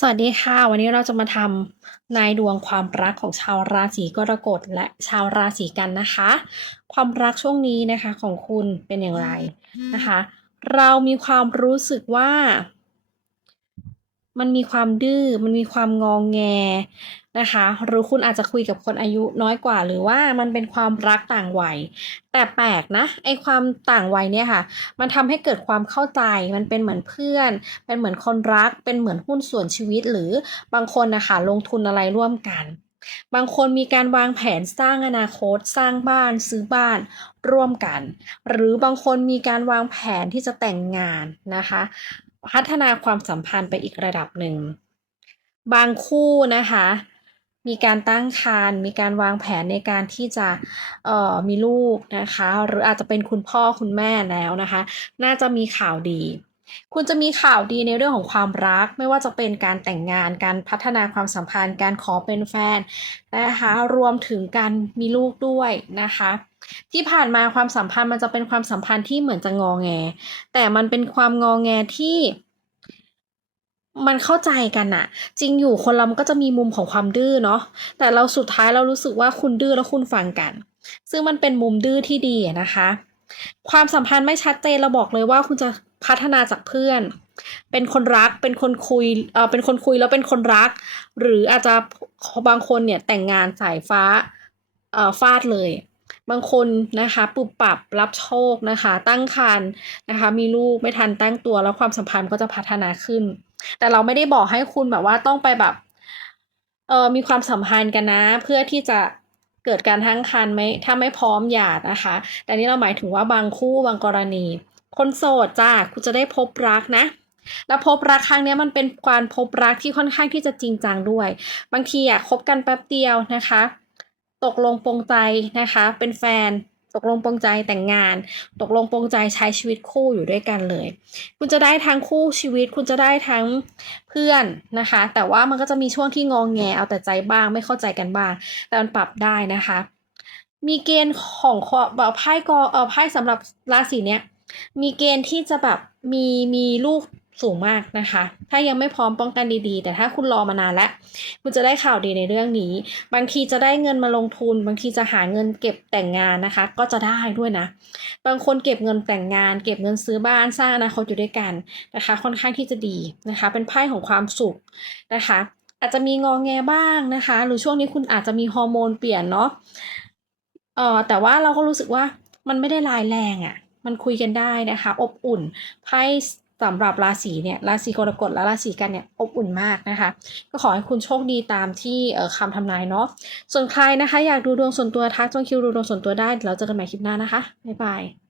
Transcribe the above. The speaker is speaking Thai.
สวัสดีค่ะ วันนี้เราจะมาทำนายดวงความรักของชาวราศีกรกฎและชาวราศีกันนะคะ ความรักช่วงนี้นะคะของคุณเป็นอย่างไรนะคะ เรามีความรู้สึกว่า มันมีความดื้อ มันมีความงองแงนะคะ หรือคุณอาจจะคุยกับคนอายุน้อยกว่าหรือว่ามันเป็นความรักต่างวัย แต่แปลกนะไอความต่างวัยเนี่ยค่ะ มันทำให้เกิดความเข้าใจ มันเป็นเหมือนเพื่อน เป็นเหมือนคนรัก เป็นเหมือนหุ้นส่วนชีวิต หรือบางคนนะคะลงทุนอะไรร่วมกัน บางคนมีการวางแผนสร้างอนาคต สร้างบ้าน ซื้อบ้านร่วมกัน หรือบางคนมีการวางแผนที่จะแต่งงานนะคะ พัฒนาความสัมพันธ์ไปอีกระดับหนึ่ง บางคู่นะคะ มีการตั้งครรภ์มีการวางแผนในการที่จะเอ่อมีลูกนะคะ หรืออาจจะเป็นคุณพ่อคุณแม่แล้วนะคะ น่าจะมีข่าวดี คุณจะมีข่าวดีในเรื่องของความรัก ไม่ว่าจะเป็นการแต่งงาน การพัฒนาความสัมพันธ์ การขอเป็นแฟนนะคะ รวมถึงการมีลูกด้วยนะคะ ที่ผ่านมาความสัมพันธ์มันจะเป็นความสัมพันธ์ที่เหมือนจะงอแง แต่มันเป็นความงอแงที่มันเข้าใจกันอะจริงอยู่คนเรามันก็จะมีมุมของความดื้อเนาะแต่เราสุดท้ายเรารู้สึกว่าคุณดื้อแล้วคุณฟังกัน ซึ่งมันเป็นมุมดื้อที่ดีนะคะ ความสัมพันธ์ไม่ชัดเจนเราบอกเลยว่าคุณจะพัฒนาจากเพื่อน เป็นคนรักเป็นคนคุยเออเป็นคนคุยแล้วเป็นคนรัก หรืออาจจะบางคนเนี่ยแต่งงานสายฟ้าเออฟาดเลย บางคนนะคะปุบปรับรับโชคนะคะ ตั้งครรภ์นะคะ มีลูกไม่ทันตั้งตัวแล้วความสัมพันธ์ก็จะพัฒนาขึ้น แต่เราไม่ได้บอกให้คุณแบบว่าต้องไปแบบเออมีความสัมพันธ์กันนะ เพื่อที่จะเกิดการทั้งครรภ์ไหมถ้าไม่พร้อมอย่านะคะ แต่นี่เราหมายถึงว่าบางคู่บางกรณี คนโสดจ้าคุณจะได้พบรักนะ แล้วพบรักครั้งนี้มันเป็นการพบรักที่ค่อนข้างที่จะจริงจังด้วย บางทีอะคบกันแป๊บเดียวนะคะ ตกลงปรงใจนะคะ เป็นแฟนตกลงปรงใจแต่งงาน ตกลงปรงใจใช้ชีวิตคู่อยู่ด้วยกันเลย คุณจะได้ทั้งคู่ชีวิต คุณจะได้ทั้งเพื่อนนะคะ แต่ว่ามันก็จะมีช่วงที่งองแงเอาแต่ใจบ้าง ไม่เข้าใจกันบ้าง แต่มันปรับได้นะคะ มีเกณฑ์ของขอแบบไพ่กอเออไพ่สำหรับราศีเนี้ยมีเกณฑ์ที่จะแบบมีมีลูก สูงมากนะคะ ถ้ายังไม่พร้อมป้องกันดีๆ แต่ถ้าคุณรอมานานแล้ว คุณจะได้ข่าวดีในเรื่องนี้ บางทีจะได้เงินมาลงทุน บางทีจะหาเงินเก็บแต่งงานนะคะ ก็จะได้ด้วยนะ บางคนเก็บเงินแต่งงาน เก็บเงินซื้อบ้านสร้างอนาคตอยู่ด้วยกันนะคะ ค่อนข้างที่จะดีนะคะ เป็นไพ่ของความสุขนะคะ อาจจะมีงองแงบ้างนะคะ หรือช่วงนี้คุณอาจจะมีฮอร์โมนเปลี่ยนเนาะเออแต่ว่าเราก็รู้สึกว่ามันไม่ได้ร้ายแรงอะ่ะ มันคุยกันได้นะคะ อบอุ่นไพ่ สำหรับราศีเนี่ยราศีกรกฎและราศีกันเนี่ยอบอุ่นมากนะคะ ก็ขอให้คุณโชคดีตามที่ออคำทำนายเนาะส่วนใครนะคะ อยากดูดวงส่วนตัวทักจองคิวดูดวงส่วนตัวได้เดี๋ยวเราเจอกันใหม่คลิปหน้านะคะบ๊ายบาย